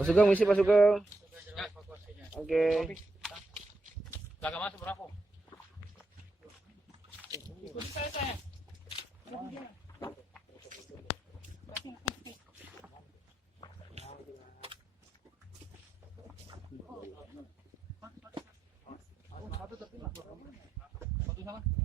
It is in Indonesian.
Pak Sugeng misi Pak Sugeng. Oke. Belakang masuk berapa? Ikuti saya. Satu sama.